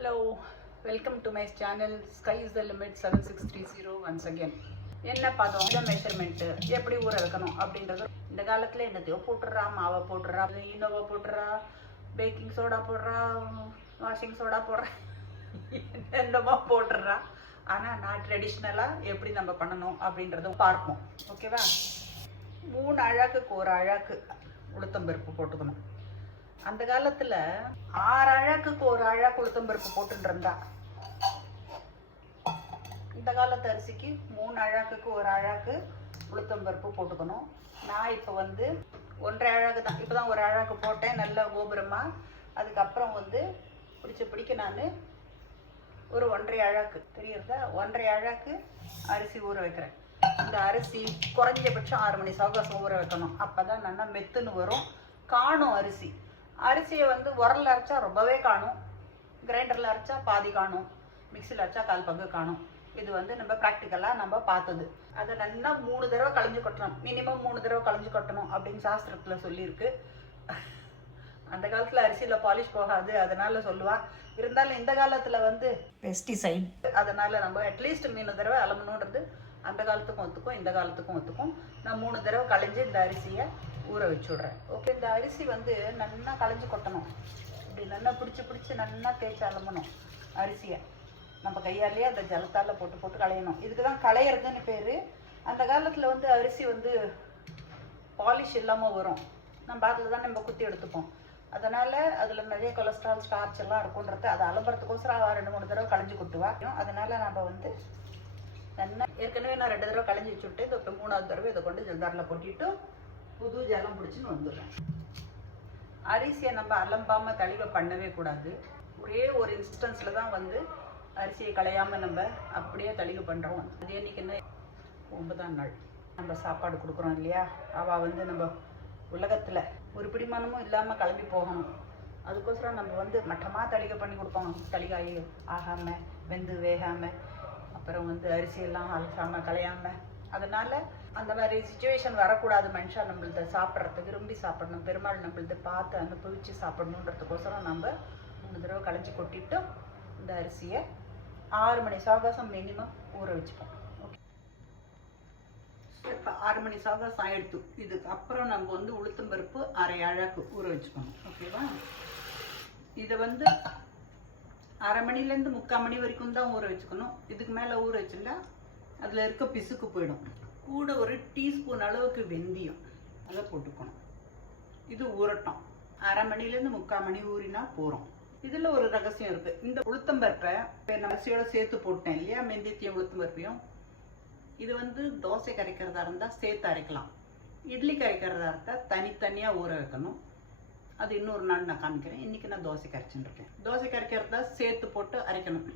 Hello welcome to my channel sky is the limit seven six three zero once again என்ன பதம் இந்த measurement எப்படி ஊற வைக்கணும் அப்படின்றது இந்த காலத்தில் என்னத்தையோ போட்டுடுறா மாவை போட்டுறா இனோவா போட்டுறா பேக்கிங் சோடா போடுறா வாஷிங் சோடா போடுறா என்னமோ போட்டுறா ஆனால் நான் ட்ரெடிஷ்னலாக எப்படி நம்ம பண்ணணும் அப்படின்றதும் பார்ப்போம். ஓகேவா மூணு அழகுக்கு ஒரு அழகு உளுத்தம்பருப்பு போட்டுக்கணும். அந்த காலத்துல ஆறு அழகுக்கு ஒரு அழகு உளுத்தம்பருப்பு போட்டுட்டு இருந்தா இந்த காலத்து அரிசிக்கு மூணு அழகுக்கு ஒரு அழகு உளுத்தம்பருப்பு போட்டுக்கணும். நான் இப்போ வந்து ஒன்றரை அழகு தான். இப்போ தான் ஒரு அழகு போட்டேன் நல்ல கோபுரமா. அதுக்கப்புறம் வந்து பிடிச்ச பிடிக்க நான் ஒரு ஒன்றரை அழகு. தெரியுறதா? ஒன்றரை அழகு அரிசி ஊற வைக்கிறேன். இந்த அரிசி குறைஞ்சபட்சம் ஆறு மணி சவகாசம் ஊற வைக்கணும். அப்பதான் நல்லா மெத்துன்னு வரும். காணும் அரிசி. அரிசியை வந்து உரல்ல அரைச்சா ரொம்பவே காணும். கிரைண்டர்ல அரைச்சா பாதி காணும். மிக்சியில் அரைச்சா கால் பங்கு காணும். இது வந்து நம்ம ப்ராக்டிக்கலாக நம்ம பார்த்தது. அதை நல்லா மூணு தடவை களைஞ்சு கொட்டணும். மினிமம் மூணு தடவை களைஞ்சு கொட்டணும் அப்படின்னு சாஸ்திரத்தில் சொல்லியிருக்கு. அந்த காலத்தில் அரிசியில் பாலிஷ் போகாது. அதனால சொல்லுவா இருந்தாலும் இந்த காலத்தில் வந்து பெஸ்டிசைட் அதனால நம்ம அட்லீஸ்ட் மூணு தடவை அலம்பணுன்றது அந்த காலத்துக்கும் ஒத்துக்கும் இந்த காலத்துக்கும் ஒத்துக்கும். நான் மூணு தடவை களைஞ்சு இந்த அரிசியை ஊற வச்சு ஓகே இந்த அரிசி வந்து நல்லா களைஞ்சு கொட்டணும். இப்படி நல்லா பிடிச்சி பிடிச்சி நல்லா தேய்ச்சி அலம்பணும் அரிசியை. நம்ம கையாலேயே அந்த ஜலத்தால் போட்டு போட்டு களையணும். இதுக்கு தான் களையிறதுன்னு பேர். அந்த காலத்தில் வந்து அரிசி வந்து பாலிஷ் இல்லாமல் வரும். நம்ம அதில் தான் நம்ம குத்தி எடுத்துப்போம். அதனால் அதில் நிறைய கொலஸ்ட்ரால் ஸ்டார்ச் எல்லாம் இருக்குன்றது அதை அலம்புறதுக்கோசரம் ரெண்டு மூணு தடவை களைஞ்சு கொட்டுவா. அதனால் நம்ம வந்து நல்லா ஏற்கனவே நான் ரெண்டு தடவை களைஞ்சி வச்சுட்டு இதை இப்போ மூணாவது தடவை இதை கொண்டு ஜந்தாரில் கொட்டிட்டு புது ஜலம் பிடிச்சின்னு வந்துடுறேன். அரிசியை நம்ம அலம்பாமல் தளிவை பண்ணவே கூடாது. ஒரே ஒரு இன்ஸ்டன்ஸில் தான் வந்து அரிசியை களையாமல் நம்ம அப்படியே தளிவு பண்ணுறோம் அது என்னைக்கு என்ன? ஒன்பதாம் நாள். நம்ம சாப்பாடு கொடுக்குறோம் இல்லையா? அவள் வந்து நம்ம உலகத்தில் ஒரு பிடிமானமும் இல்லாமல் கிளம்பி போகணும். அதுக்கோசரம் நம்ம வந்து மட்டமாக தளிகை பண்ணி கொடுப்போம். தளிகாய் ஆகாமல் வெந்து வேகாமல் அப்புறம் வந்து அரிசியெல்லாம் அலசாமல் களையாமல் அதனால் அந்த மாதிரி சுச்சுவேஷன் வரக்கூடாது. மனுஷன் நம்மளது சாப்பிட்றது விரும்பி சாப்பிடணும் பெருமாள் நம்மளது பார்த்து அனுபவிச்சு சாப்பிடணுன்றதுக்கோசரம் நம்ம மூணு தடவை களைஞ்சி கொட்டிட்டு இந்த அரிசியை ஆறு மணி சாவகாசம் மினிமம் ஊற வச்சுப்போம். ஓகே இப்போ ஆறு மணி சாகாசம் ஆயிடுத்து. இதுக்கு அப்புறம் நம்ம வந்து உளுத்தம்பருப்பு அரை அழகு ஊற வச்சுக்கணும். ஓகேவா இதை வந்து அரை மணிலேருந்து முக்கால் மணி வரைக்கும் தான் ஊற வச்சுக்கணும். இதுக்கு மேலே ஊற வச்சுட்டா அதில் இருக்க பிசுக்கு போயிடும். கூட ஒரு டீஸ்பூன் அளவுக்கு வெந்தயம். அதை போட்டுக்கணும். இது ஊறட்டும். அரை மணிலேருந்து முக்கால் மணி ஊறினா போகிறோம் இதில் ஒரு ரகசியம் இருக்குது இந்த உளுத்தம்பருப்பை இப்போ நான் அரிசியோட சேர்த்து போட்டேன் இல்லையா? மெந்தியத்தையும் உளுத்தம்பருப்பையும் இது வந்து தோசை கரைக்கிறதா இருந்தால் சேர்த்து அரைக்கலாம். இட்லி கரைக்கிறதா இருந்தால் தனித்தனியாக ஊற வைக்கணும். அது இன்னொரு நாள் நான் காமிக்கிறேன். இன்றைக்கி நான் தோசை கரைச்சுன்னு இருக்கேன். தோசை கரைக்கிறதா சேர்த்து போட்டு அரைக்கணும்.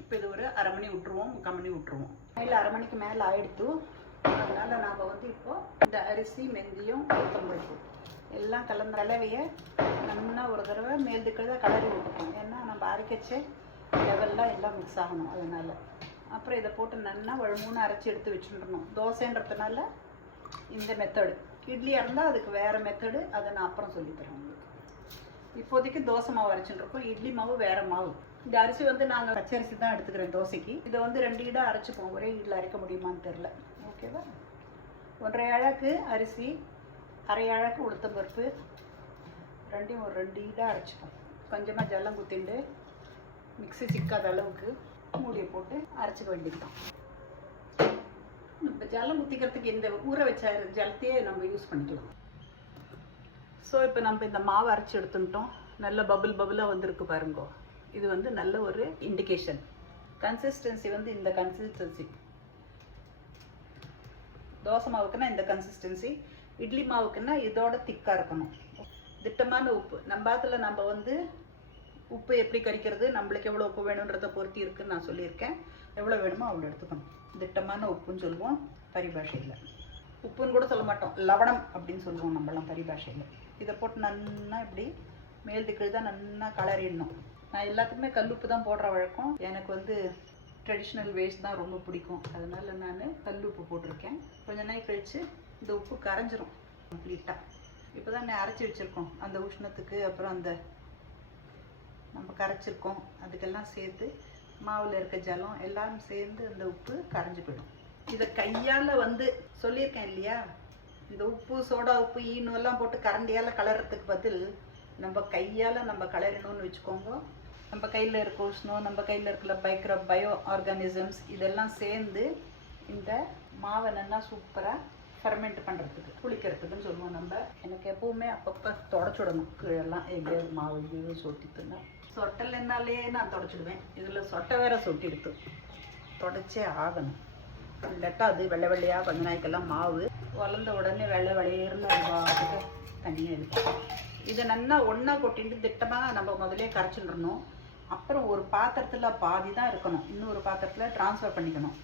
இப்போ இது ஒரு அரை மணி விட்டுருவோம் முக்கால் மணி விட்டுருவோம். இல்லை அரை மணிக்கு மேலே ஆயிடுத்து அதனால் நாம் வந்து இப்போ இந்த அரிசி மெந்தியும் உளுத்தம்பருப்பு எல்லாம் கலந்த கலவையை நல்லா ஒரு தடவை மேல் தான் கலரி விட்டுப்போம் ஏன்னா நம்ம அரைக்கச்சே லெவல்லாம் எல்லாம் மிக்ஸ் ஆகணும் அதனால். அப்புறம் இதை போட்டு நல்லா வழுமூணு அரைச்சி எடுத்து வச்சுட்டுருணும் தோசைன்றதுனால இந்த மெத்தடு இட்லியாக இருந்தால் அதுக்கு வேறு மெத்தடு அதை நான் அப்புறம் சொல்லித்தரேன் உங்களுக்கு. இப்போதைக்கு தோசை மாவு அரைச்சிட்டுருக்கோம் இட்லி மாவு வேற மாவு. இந்த அரிசி வந்து நாங்கள் பச்சரிசி தான் எடுத்துக்கிறேன் தோசைக்கு. இதை வந்து ரெண்டு இடம் அரைச்சிப்போம். ஒரே இடில் அரைக்க முடியுமான்னு தெரில ஓகேவா ஒன்றரை அழகு அரிசி அரை அழகு உளுத்தம்பருப்பு ரெண்டையும் ஒரு ரெண்டு இதாக அரைச்சிப்போம். கொஞ்சமாக ஜல்லம் குத்திண்டு மிக்ஸி சிக்காத அளவுக்கு மூடியை போட்டு அரைச்சிக்க வேண்டியதுதான். இப்போ ஜலம் ஊற்றிக்கிறதுக்கு இந்த ஊற வச்ச ஜலத்தையே நம்ம யூஸ் பண்ணிக்கலாம். ஸோ இப்போ நம்ம இந்த மாவு அரைச்சி எடுத்துட்டோம். நல்ல பபுள் பபுளாக வந்திருக்கு பாருங்கோ. இது வந்து நல்ல ஒரு இண்டிகேஷன் கன்சிஸ்டன்சி வந்து இந்த கன்சிஸ்டன்சி தோசை மாவுக்குன்னா இந்த கன்சிஸ்டன்சி இட்லி மாவுக்குன்னா இதோட திக்காக இருக்கணும். திட்டமான உப்பு. நம்ம அதில் நம்ம வந்து உப்பு எப்படி கறிக்கிறது நம்மளுக்கு எவ்வளோ உப்பு வேணுன்றதை பொருத்தி இருக்குன்னு நான் சொல்லியிருக்கேன். எவ்வளோ வேணுமோ அவ்வளோ எடுத்துக்கணும். திட்டமான உப்புன்னு சொல்லுவோம் பரிபாஷையில். உப்புன்னு கூட சொல்ல மாட்டோம். லவணம் அப்படின்னு சொல்லுவோம் நம்மளாம் பரிபாஷையில். இதை போட்டு நன்னா இப்படி மேல் திக்கிழ் தான் நல்லா கலரிடணும் நான் எல்லாத்துக்குமே கல்லுப்பு தான் போடுற வழக்கம். எனக்கு வந்து ட்ரெடிஷ்னல் வேஸ்ட் தான் ரொம்ப பிடிக்கும். அதனால நான் உப்பு போட்டிருக்கேன். கொஞ்ச நாள் கழித்து இந்த உப்பு கரைஞ்சிரும் கம்ப்ளீட்டாக இப்போ தான் அரைச்சி வச்சுருக்கோம். அந்த உஷ்ணத்துக்கு அப்புறம் அந்த நம்ம கரைச்சிருக்கோம். அதுக்கெல்லாம் சேர்த்து மாவில் இருக்க ஜலம் எல்லாம் சேர்ந்து அந்த உப்பு கரைஞ்சு போயிடும். இதை கையால் வந்து சொல்லியிருக்கேன் இல்லையா? இந்த உப்பு சோடா உப்பு ஈனு எல்லாம் போட்டு கரண்டியால் கலர்றதுக்கு பதில் நம்ம கையால் நம்ம கலரணும்னு வச்சுக்கோங்க. நம்ம கையில் இருக்க உஷ்ணம் நம்ம கையில் இருக்கிற பைக்ரோ பயோ ஆர்கானிசம்ஸ் இதெல்லாம் சேர்ந்து இந்த மாவை நல்லா சூப்பராக ஃபெர்மெண்ட் பண்ணுறதுக்கு குளிக்கிறதுக்குன்னு சொல்லுவோம் நம்ம. எனக்கு எப்போவுமே அப்பப்போ தொடச்சுடணும் கீழெல்லாம் எங்கேயாவது மாவு கீழே சொட்டித்துன்னா சொட்டலைன்னாலே நான் தொடச்சிடுவேன். இதில் சொட்டை வேற சொட்டிடுத்து தொடச்சே ஆகணும். இல்லாட்டா அது வெள்ளை வெள்ளையாக கொஞ்ச நாய்க்கெல்லாம் மாவு வளர்ந்த உடனே வெள்ளை வெள்ளையர்னு ஒரு பாட்டுக்கு தனியாக இருக்கும் இதை நல்லா ஒன்றா கொட்டிட்டு திட்டமாக நம்ம முதலே கரைச்சிடணும். அப்புறம் ஒரு பாத்திரத்தில் பாதி தான் இருக்கணும். இன்னொரு பாத்திரத்தில் ட்ரான்ஸ்ஃபர் பண்ணிக்கணும்.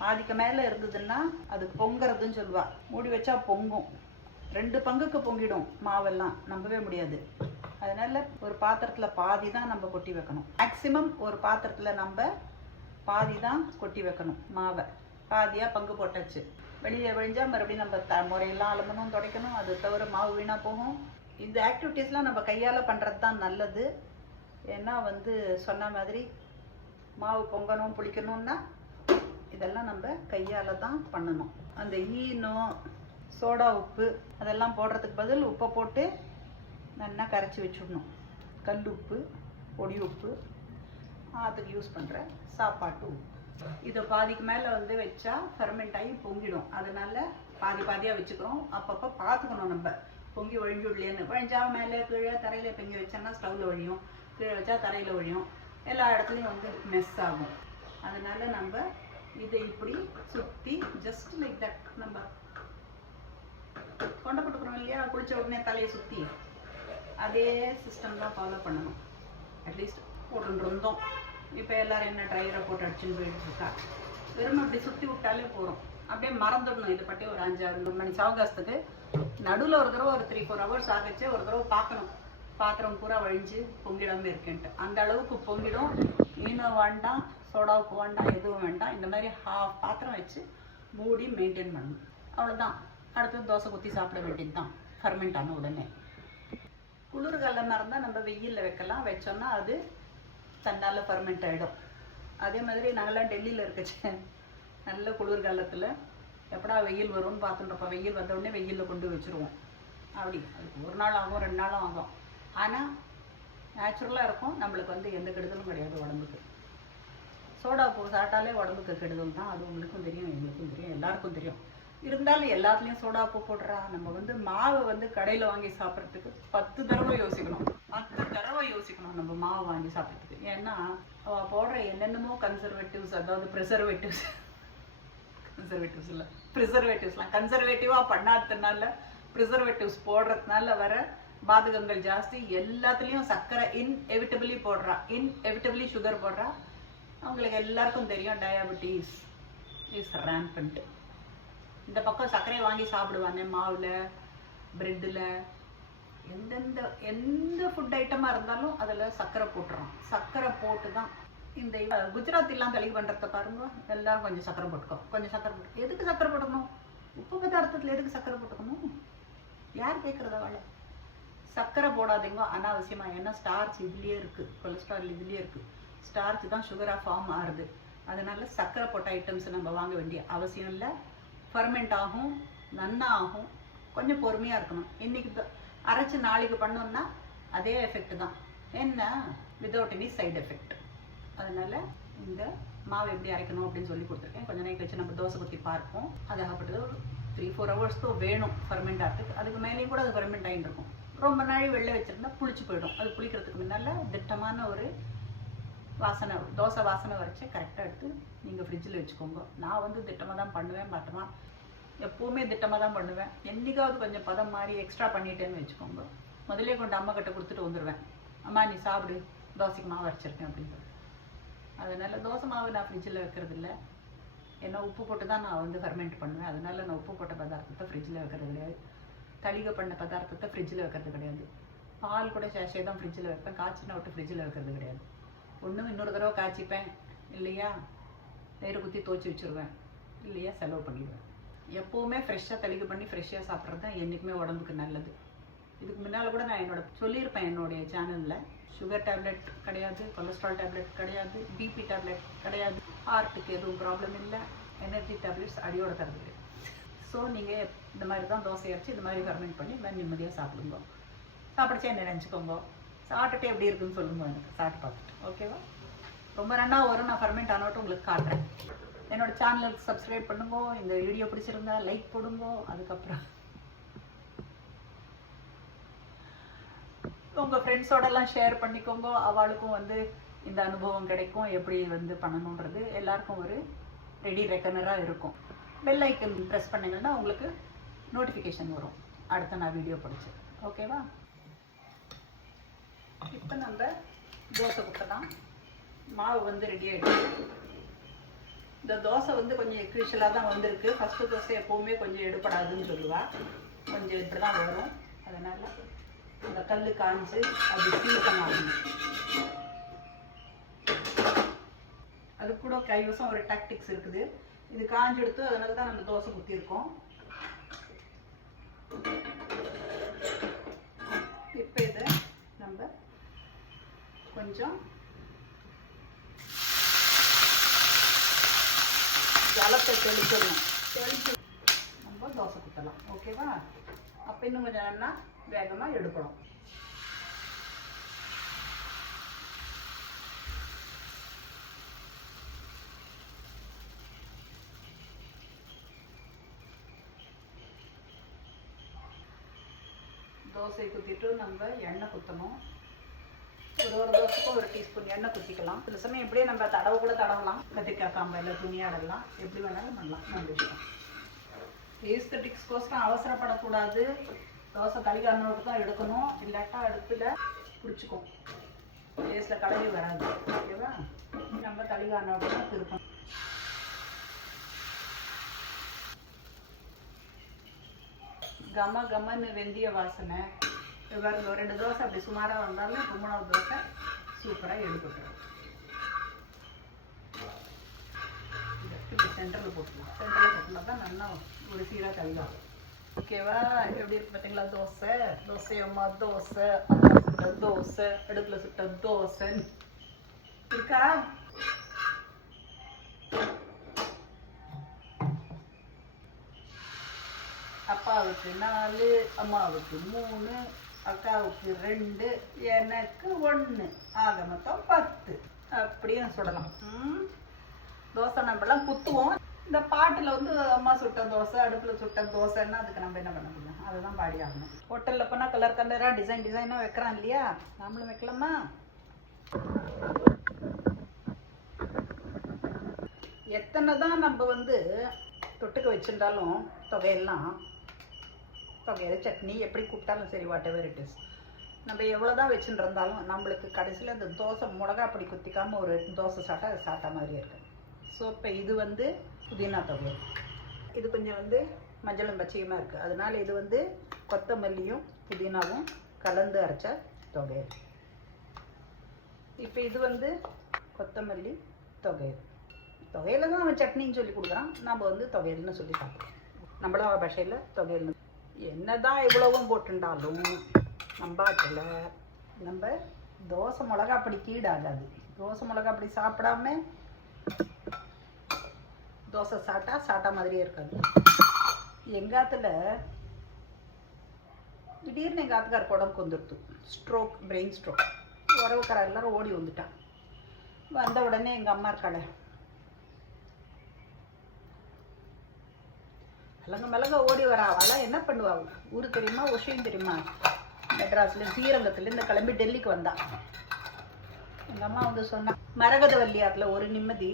பாதிக்கு மேலே இருந்ததுன்னா அது பொங்குறதுன்னு சொல்லுவாள் மூடி வச்சா பொங்கும். ரெண்டு பங்குக்கு பொங்கிடும் மாவெல்லாம். நம்பவே முடியாது. அதனால் ஒரு பாத்திரத்தில் பாதி தான் நம்ம கொட்டி வைக்கணும். மேக்ஸிமம் ஒரு பாத்திரத்தில் நம்ம பாதி தான் கொட்டி வைக்கணும் மாவை. பாதியாக பங்கு போட்டாச்சு. வெளியே விழிஞ்சா மறுபடியும் நம்ம த முறையெல்லாம் அலம்பணும் துடைக்கணும். அது தவிர மாவு வீணாக போகும். இந்த ஆக்டிவிட்டீஸ்லாம் நம்ம கையால் பண்ணுறது தான் நல்லது. ஏன்னா வந்து சொன்ன மாதிரி மாவு பொங்கணும் புளிக்கணும்னா இதெல்லாம் நம்ம கையால் தான் பண்ணணும். அந்த ஈனம் சோடா உப்பு அதெல்லாம் போடுறதுக்கு பதில் உப்பை போட்டு நல்லா கரைச்சி வச்சுடணும். கல் உப்பு பொடி உப்பு அதுக்கு யூஸ் பண்ணுற சாப்பாட்டு உப்பு. இதை பாதிக்கு மேலே வந்து வச்சா ஃபெர்மெண்ட் ஆகி பொங்கிடும். அதனால பாதி பாதியாக வச்சுக்கிறோம். அப்பப்போ பார்த்துக்கணும் நம்ம. பொங்கி ஒழிஞ்சு விடலேன்னு ஒழிஞ்சா மேலே கீழே தரையில் பொங்கி வச்சோன்னா ஸ்டவ்வில் ஒழியும். கீழே வச்சா தரையில் ஒழியும். எல்லா இடத்துலையும் வந்து மெஸ் ஆகும். அதனால நம்ம இதை இப்படி சுற்றி ஜஸ்ட் லைக் தட் நம்ம கொண்டை போட்டுக்கிறோம் இல்லையா? குளிச்ச உடனே தலையை சுற்றி அதே சிஸ்டம் தான் ஃபாலோ பண்ணணும். அட்லீஸ்ட் போட்டுட்டு இருந்தோம் இப்போ எல்லாரும் என்ன ட்ரையரை போட்டு அடிச்சுன்னு போயிட்டு இருக்கா? வெறும் அப்படி சுற்றி விட்டாலே போகிறோம் அப்படியே மறந்துடணும். இதை பற்றி ஒரு அஞ்சாறு மணி சாவகாசத்துக்கு. நடுவில் ஒரு தடவை ஒரு த்ரீ ஃபோர் ஹவர்ஸ் ஆகிச்சு ஒரு தடவை பார்க்கணும். பாத்திரம் பூரா வழிஞ்சு பொங்கிடாமல் இருக்கேன்ட்டு. அந்த அளவுக்கு பொங்கிடும். இன்னும் வேண்டாம் சோடாவுக்கு வேண்டாம் எதுவும் வேண்டாம் இந்த மாதிரி ஹாஃப் பாத்திரம் வச்சு மூடி மெயின்டைன் பண்ணணும். அவ்வளோதான் அடுத்தது தோசை குத்தி சாப்பிட வேண்டியது தான். ஃபர்மெண்ட் ஆன உடனே. குளிர்காலமாக இருந்தால் நம்ம வெயிலில் வைக்கலாம். வச்சோம்னா அது தன்னால் ஃபர்மெண்ட் ஆகிடும் அதே மாதிரி நாங்களாம் டெல்லியில் இருக்கச்சேன் நல்ல குளிர்காலத்தில் எப்படா வெயில் வரும்னு பார்த்துட்டுருப்போம் வெயில் வந்த உடனே வெயிலில் கொண்டு வச்சுருவோம். அப்படி. அதுக்கு ஒரு நாள் ஆகும் ரெண்டு நாளும் ஆகும். ஆனால் நேச்சுரலாக இருக்கும். நம்மளுக்கு வந்து எந்த கெடுதலும் கிடையாது உடம்புக்கு. சோடா பூ சாப்பிட்டாலே உடம்புக்கு கெடுதல் தான். அது உங்களுக்கும் தெரியும் எங்களுக்கும் தெரியும் எல்லாருக்கும் தெரியும். இருந்தாலும் எல்லாத்துலேயும் சோடா உப்பு போடுறா. நம்ம வந்து மாவை வந்து கடையில் வாங்கி சாப்பிட்றதுக்கு பத்து தடவை யோசிக்கணும். பத்து தடவை யோசிக்கணும் நம்ம மாவு வாங்கி சாப்பிட்றதுக்கு. ஏன்னா அவள் போடுற என்னென்னமோ கன்சர்வேட்டிவ்ஸ் அதாவது ப்ரிசர்வேட்டிவ்ஸ் கன்சர்வேட்டிவ்ஸ் இல்லை. ப்ரிசர்வேட்டிவ்ஸ்லாம் கன்சர்வேட்டிவாக பண்ணாததுனால ப்ரிசர்வேட்டிவ்ஸ் போடுறதுனால வர பாதகங்கள் ஜாஸ்தி எல்லாத்துலேயும் சர்க்கரை இன்எவிட்டபிளி போடுறா. இன்எவிட்டபிளி சுகர் போடுறா. அவங்களுக்கு எல்லாருக்கும் தெரியும் டயாபெட்டிஸ் இஸ் ரேம்பண்ட் இந்த பக்கம் சர்க்கரையை வாங்கி சாப்பிடுவாங்க மாவில் ப்ரெட்டில் எந்தெந்த எந்த ஃபுட் ஐட்டமாக இருந்தாலும் அதில் சர்க்கரை போட்டுறோம். சர்க்கரை போட்டு தான் இந்த இவ- குஜராத்திலாம் கழிவு பண்ணுறத பாருங்க. எல்லாரும் கொஞ்சம் சர்க்கரை போட்டுக்கோ. கொஞ்சம் சர்க்கரை போட்டு எதுக்கு சர்க்கரை போட்டுக்கணும்? உப்பு பதார்த்தத்தில் எதுக்கு சர்க்கரை போட்டுக்கணும்? யார் கேட்குறத வேலை? சர்க்கரை போடாதீங்க அனாவசியமாக ஏன்னா ஸ்டார்ச் இதுலேயே இருக்குது கொலஸ்ட்ரால் இதுலேயே இருக்குது ஸ்டார்ச் தான் சுகராக ஃபார்ம் ஆகுது. அதனால் சர்க்கரை போட்ட ஐட்டம்ஸ் நம்ம வாங்க வேண்டிய அவசியம் இல்லை. ஃபர்மெண்ட் ஆகும் நன்னா ஆகும். கொஞ்சம் பொறுமையாக இருக்கணும். இன்றைக்கி அரைச்சி நாளைக்கு பண்ணோம்னா அதே எஃபெக்ட் தான். என்ன? வித்தவுட் எனி சைடு எஃபெக்ட் அதனால் இந்த மாவு எப்படி அரைக்கணும் அப்படின்னு சொல்லி கொடுத்துருக்கேன். கொஞ்சம் நேரம் கழிச்சு நம்ம தோசை பற்றி பார்ப்போம். அது ஆகப்பட்டது ஒரு த்ரீ ஃபோர் ஹவர்ஸ் தான் வேணும். ஃபர்மெண்ட் ஆகிறதுக்கு அதுக்கு மேலேயும் கூட அது ஃபர்மெண்ட் ஆகிட்டு இருக்கும். ரொம்ப நாள் வெளில வச்சிருந்தா புளிச்சு போயிடும். அது புளிக்கிறதுக்கு முன்னால் திட்டமான ஒரு வாசனை தோசை வாசனை வரைச்சி கரெக்டாக எடுத்து நீங்கள் ஃப்ரிட்ஜில் வச்சுக்கோங்க. நான் வந்து திட்டமாக தான் பண்ணுவேன் பார்த்தோமா எப்போவுமே திட்டமாக தான் பண்ணுவேன். என்றைக்காவது கொஞ்சம் பதம் மாதிரி எக்ஸ்ட்ரா பண்ணிட்டேன்னு வச்சுக்கோங்க. முதல்ல கொண்டு அம்மா கிட்ட கொடுத்துட்டு வந்துடுவேன் அம்மா நீ சாப்பிடு. தோசைக்கு மாவு அரைச்சிருக்கேன் அப்படின்னு அதனால் தோசை மாவு நான் ஃப்ரிட்ஜில் வைக்கிறது இல்லை ஏன்னா உப்பு போட்டு தான் நான் வந்து ஃபர்மெண்ட் பண்ணுவேன். அதனால் நான் உப்பு போட்ட பதார்த்தத்தை ஃப்ரிட்ஜில் வைக்கிறது கிடையாது. தளிகை பண்ண பதார்த்தத்தை ஃப்ரிட்ஜில் வைக்கிறது கிடையாது. பால் கூட சேஷே தான் ஃப்ரிட்ஜில் வைப்பேன். காய்ச்சினா விட்டு ஃப்ரிட்ஜில் வைக்கிறது கிடையாது. ஒன்றும் இன்னொரு தடவை காய்ச்சிப்பேன். இல்லையா? நேரு குத்தி துவச்சி வச்சுருவேன். இல்லையா? செலவு பண்ணிடுவேன். எப்போவுமே ஃப்ரெஷ்ஷாக தளிக பண்ணி ஃப்ரெஷ்ஷாக சாப்பிட்றது தான் என்றைக்குமே உடம்புக்கு நல்லது. இதுக்கு முன்னால் கூட நான் என்னோட சொல்லியிருப்பேன் என்னுடைய சேனலில் சுகர் டேப்லெட் கிடையாது கொலஸ்ட்ரால் டேப்லெட் கிடையாது பிபி டேப்லெட் கிடையாது. ஹார்ட்டுக்கு எதுவும் ப்ராப்ளம் இல்லை. எனர்ஜி டேப்லெட்ஸ் அடியோட தரது ஸோ நீங்கள் இந்த மாதிரி தான் தோசை அரைச்சி இந்த மாதிரி ஃபெர்மெண்ட் பண்ணி நான் நிம்மதியாக சாப்பிடுங்க. சாப்பிடுச்சே என்ன நினச்சிக்கோங்க. சாப்பிட்டுட்டு எப்படி இருக்குன்னு சொல்லுங்க எனக்கு. சாப்பிட்டு பார்த்துட்டு. ஓகேவா ரொம்ப ரெண்டா வரும் நான் ஃபர்மெண்ட் ஆனவட்டும் உங்களுக்கு காட்டுறேன். என்னோட சேனலுக்கு சப்ஸ்கிரைப் பண்ணுங்க. இந்த வீடியோ பிடிச்சிருந்தா லைக் போடுங்க. அதுக்கப்புறம் உங்கள் ஃப்ரெண்ட்ஸோடலாம் ஷேர் பண்ணிக்கோங்க. அவளுக்கும் வந்து இந்த அனுபவம் கிடைக்கும். எப்படி வந்து பண்ணணுன்றது எல்லாருக்கும் ஒரு ரெடி ரெக்கனராக இருக்கும். பெல் ஐக்கன் ப்ரெஸ் பண்ணீங்கன்னா உங்களுக்கு நோட்டிஃபிகேஷன் வரும். அடுத்த நான் வீடியோ படித்தேன் ஓகேவா இப்போ நம்ம தோசை குத்தலாம் மாவு வந்து ரெடி ஆகிடுச்சு இந்த தோசை வந்து கொஞ்சம் எக்ரிஷலாக தான் வந்திருக்கு. ஃபஸ்ட்டு தோசை எப்போவுமே கொஞ்சம் எடுப்படாதுன்னு சொல்லுவா. கொஞ்சம் இப்படி தான் வரும். அதனால் அந்த கல் காஞ்சு அது சீசன் அது கூட கைவசம் ஒரு டாக்டிக்ஸ் இருக்குது. இது காஞ்சு எடுத்து அதனால தான் நம்ம தோசை குத்திருக்கோம் இப்போ இதை நம்ம கொஞ்சம் ஜலத்தை தெளிச்சிடணும். தெளிச்சு நம்ம தோசை குத்தலாம். ஓகேவா? அப்போ இன்னும் கொஞ்சம் நேரம்னா வேகமாக எடுக்கணும். தோசை குத்திட்டு நம்ம எண்ணெய் குத்தணும். ஒரு ஒரு தோசைக்கும் ஒரு டீஸ்பூன் எண்ணெய் குத்திக்கலாம். சில சமயம் எப்படியே நம்ம தடவை கூட தடவலாம். கத்திரிக்காய் இல்லை துணியாடலாம் எப்படி வேணாலும் பண்ணலாம். நம்ம விஷயம் ஏஸ்தட்டிக்ஸ்கோசரம் அவசரப்படக்கூடாது. தோசை கலிகாரனோடு தான் எடுக்கணும். இல்லாட்டா அடுப்பில் பிடிச்சிக்கும். டேஸ்ட்டில் கலவி வராது. ஓகேவா? நம்ம கலிகாரனோட தான் திருப்பணும். கம கமன்னு வெந்தய வாசனை. பாருங்க ரெண்டு தோசை அப்படி சுமாராக வந்தாலும் இப்போ மூணாவது தோசை சூப்பராக எடுத்துக்கிறோம் இப்படி சென்டரில் போட்டுக்கலாம். சென்டரில் போட்டுனா தான் நல்லா ஒரு சீராக கழிவாகும் ஓகேவா எப்படி இருக்கு பார்த்தீங்களா தோசை? தோசை அம்மா தோசை சுட்ட தோசை அடுப்பில் சுட்ட தோசை இருக்கா? அப்பாவுக்கு நாலு அம்மாவுக்கு மூணு அக்காவுக்கு ரெண்டு எனக்கு ஒன்று ஆக மொத்தம் பத்து. அப்படின்னு சொல்லலாம் தோசை நம்மலாம் குத்துவோம். இந்த பாட்டில் வந்து அம்மா சுட்ட தோசை அடுப்பில் சுட்ட தோசைன்னா அதுக்கு நம்ம என்ன பண்ண முடியும்? அதை தான் பாடி ஆகணும். ஹோட்டலில் போனால் கலர் கலராக டிசைன் டிசைனாக வைக்கிறான் இல்லையா? நம்மளும் வைக்கலாமா? எத்தனை தான் நம்ம வந்து தொட்டுக்க வச்சிருந்தாலும் தொகையெல்லாம் தொகையில சட்னி எப்படி கூப்பிட்டாலும் சரி வாட் எவர் இட் இஸ் நம்ம எவ்வளோ தான் வச்சுட்டு இருந்தாலும் நம்மளுக்கு கடைசியில் அந்த தோசை மிளகா அப்படி குத்திக்காமல் ஒரு தோசை சாப்பிட்டா அது சாப்பிட்ட மாதிரி இருக்கு. ஸோ இப்போ இது வந்து புதினா தொகை இது கொஞ்சம் வந்து மஞ்சளும் பச்சையுமா இருக்குது அதனால இது வந்து கொத்தமல்லியும் புதினாவும் கலந்து அரைச்ச தொகை இப்போ இது வந்து கொத்தமல்லி தொகை தொகையில தான் அவன் சட்னின்னு சொல்லி கொடுக்குறான். நம்ம வந்து தொகையல்னு சொல்லி சாப்பிடுவோம் நம்மளும் அவள் பாஷையில் தொகையல்னு என்னதான் இவ்வளவும் போட்டுண்டாலும் நம்பாட்டில் நம்ம தோசை மிளகா அப்படி கீடாகாது. தோசை மிளகா அப்படி சாப்பிடாம தோசை சாப்பிட்டா சாப்பிட்டா மாதிரியே இருக்காது. எங்காத்துல திடீர்னு எங்கள் ஆத்துக்காருக்கு உடம்புக்கு வந்துடுது ஸ்ட்ரோக் பிரெயின் ஸ்ட்ரோக் உறவுக்கார எல்லாரும் ஓடி வந்துட்டான். வந்த உடனே எங்கள் அம்மா இருக்காளே மிளக மிளக ஓடி வரா. அவெல்லாம் என்ன பண்ணுவா? ஊரு தெரியுமா? விஷயம் தெரியுமா? மெட்ராஸ்ல ஸ்ரீரங்கத்துல இந்த கிளம்பி டெல்லிக்கு வந்தா. எங்க அம்மா வந்து சொன்னா மரகதவல்லி ஆத்துல ஒரு நிம்மதி.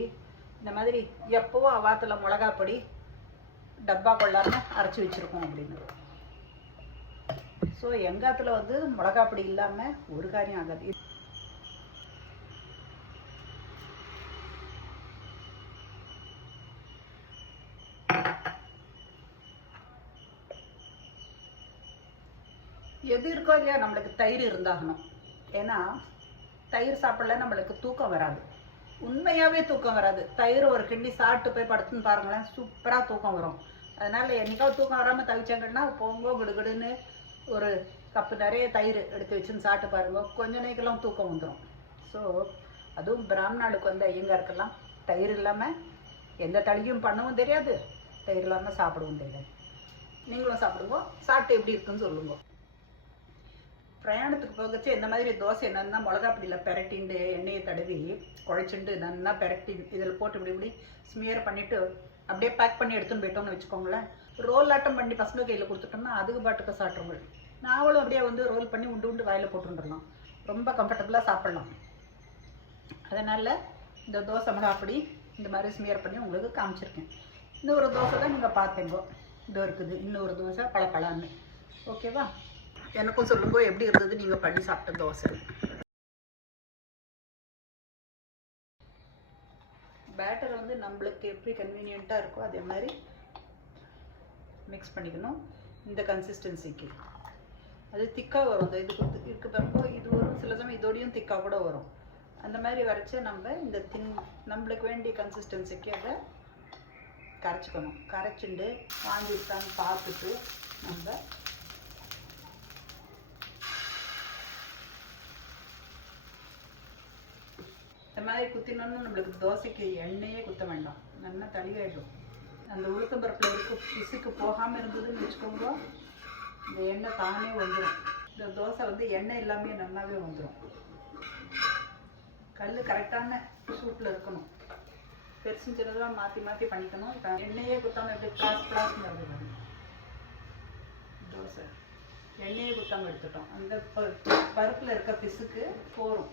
இந்த மாதிரி எப்பவும் அவாத்துல மிளகா பொடி டப்பா கொள்ளாம அரைச்சி வச்சிருக்கோம் அப்படின்னு. ஸோ எங்காத்துல வந்து மிளகா பொடி இல்லாம ஒரு காரியம் ஆகாது. எது இருக்கோ இல்லையா நம்மளுக்கு தயிர் இருந்தாகணும். ஏன்னா தயிர் சாப்பிடல நம்மளுக்கு தூக்கம் வராது. உண்மையாவே தூக்கம் வராது. தயிர் ஒரு கிண்டி சாப்பிட்டு போய் படுத்துன்னு பாருங்களேன் சூப்பராக தூக்கம் வரும். அதனால என்னைக்காவது தூக்கம் வராமல் தவிச்சாங்கன்னா போங்கோ கிடுகிடுன்னு ஒரு கப்பு நிறைய தயிர் எடுத்து வச்சுன்னு சாப்பிட்டு பாருங்க கொஞ்ச நேரத்துக்கெல்லாம் தூக்கம் வந்துடும் ஸோ அதுவும் பிராமணாளுக்கு வந்து ஐயங்காருக்கெல்லாம் தயிர் இல்லாமல் எந்த தளியும் பண்ணவும் தெரியாது தயிர் இல்லாமல் சாப்பிடவும் தெரியாது. நீங்களும் சாப்பிடுங்க சாப்பிட்டு எப்படி இருக்குன்னு சொல்லுங்க. பிரயாணத்துக்கு போகச்சு இந்த மாதிரி தோசை என்னன்னா மிளகா பிடியில் பெரட்டிண்டு எண்ணெயை தடவி குழைச்சிண்டு நல்லா பெரட்டி இதில் போட்டு இப்படி இப்படி ஸ்மியர் பண்ணிவிட்டு அப்படியே பேக் பண்ணி எடுத்துன்னு போயிட்டோம்னு வச்சுக்கோங்களேன். ரோல் ஆட்டம் பண்ணி பசங்க கையில் கொடுத்துட்டோம்னா அதுக்கு பாட்டுக்கு சாப்பிட்றவங்க நாவலும் அப்படியே வந்து ரோல் பண்ணி உண்டு உண்டு வாயில் போட்டுருந்துடலாம். ரொம்ப கம்ஃபர்டபுளாக சாப்பிட்லாம். அதனால் இந்த தோசை மிளகா இந்த மாதிரி ஸ்மியர் பண்ணி உங்களுக்கு காமிச்சிருக்கேன். இன்னொரு தோசை தான் நீங்கள் பார்த்தீங்க இதோ இருக்குது. இன்னொரு தோசை பழப்பழான்னு ஓகேவா எனக்கும் சொல்லுங்க எப்படி இருந்தது? நீங்கள் பண்ணி சாப்பிட்ட தோசை. பேட்டர் வந்து நம்மளுக்கு எப்படி கன்வீனியண்ட்டாக இருக்கோ அதே மாதிரி மிக்ஸ் பண்ணிக்கணும். இந்த கன்சிஸ்டன்சிக்கு அது திக்காக வரும். இந்த இது கொடுத்து இருக்கு இது வரும் சில சமயம் இதோடையும் திக்காக கூட வரும். அந்த மாதிரி வரைச்சு நம்ம இந்த தின் நம்மளுக்கு வேண்டிய கன்சிஸ்டன்சிக்கு அதை கரைச்சிக்கணும். கரைச்சிண்டு வாங்கிட்டான்னு பார்த்துட்டு நம்ம இந்த மாதிரி குத்தினோன்னு நம்மளுக்கு தோசைக்கு எண்ணெயே குத்த வேண்டாம். நல்லா தளியாயிடும் அந்த உளுத்தம் பருப்பில் இருக்க பிசுக்கு போகாமல் இருந்ததுன்னு வச்சுக்கோங்க. இந்த எண்ணெய் தானே வந்துடும் இந்த தோசை வந்து எண்ணெய் எல்லாமே நல்லாவே வந்துடும் கல் கரெக்டான சூட்டில் இருக்கணும். பெருசு சின்னதாக மாற்றி மாற்றி பண்ணிக்கணும். இப்போ எண்ணெயே குத்தாமல் எப்படி பிளாஸ் பிளாஸ்னு வருது தோசை. எண்ணெயே குத்தாமல் எடுத்துட்டோம். அந்த பருப்பில் இருக்க பிசுக்கு போகும்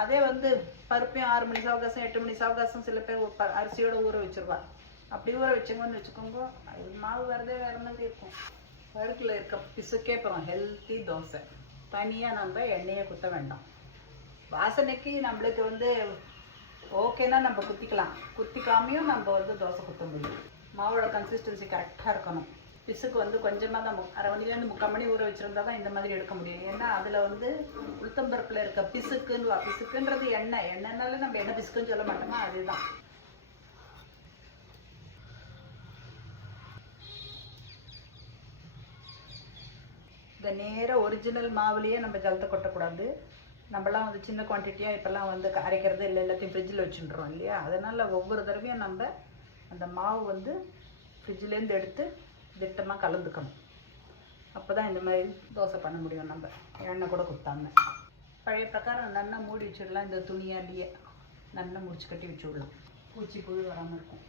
அதே வந்து பருப்பையும் ஆறு மணி சாவகாசம் எட்டு மணி சாவகாசம் சில பேர் அரிசியோட ஊற வச்சிருவா அப்படி ஊற வச்சுங்கன்னு வச்சுக்கோங்க அது மாவு வரதே வேற மாதிரி இருக்கும். பருப்பில் இருக்க பிசுக்கே போகிறோம் ஹெல்த்தி தோசை. தனியாக நம்ம எண்ணெயை குத்த வேண்டாம். வாசனைக்கு நம்மளுக்கு வந்து ஓகேனா நம்ம குத்திக்கலாம். குத்திக்காமையும் நம்ம வந்து தோசை குத்த முடியும். மாவோட கன்சிஸ்டன்சி கரெக்டாக இருக்கணும். பிசுக்கு வந்து கொஞ்சமாக தான் அரை மணிலேருந்து முக்கால் மணி ஊற வச்சுருந்தா தான் இந்த மாதிரி எடுக்க முடியும். ஏன்னா அதில் வந்து உளுத்தம்பருப்பில் இருக்க பிசுக்குன்னு வா பிசுக்குன்றது எண்ணெய். எண்ணெய்னாலும் நம்ம எண்ணெய் பிசுக்குன்னு சொல்ல மாட்டோமா? அதுதான். இந்த நேராக ஒரிஜினல் மாவுலேயே நம்ம ஜலத்தை கொட்டக்கூடாது. நம்மலாம் வந்து சின்ன குவான்டிட்டியாக இப்போல்லாம் வந்து அரைக்கிறது இல்லை எல்லாத்தையும் ஃப்ரிட்ஜில் வச்சுட்டுறோம் இல்லையா? அதனால் ஒவ்வொரு தடவையும் நம்ம அந்த மாவு வந்து ஃப்ரிட்ஜிலேருந்து எடுத்து திட்டமாக கலந்துக்கணும். அப்போ தான் இந்த மாதிரி தோசை பண்ண முடியும் நம்ம. எண்ணெய் கூட குத்தாம. பழைய பிரகாரம் நல்லா மூடி வச்சிடலாம். இந்த துணியாலேயே நல்லா முடிச்சு கட்டி வச்சு விடலாம். பூச்சி புழு வராமல் இருக்கும்.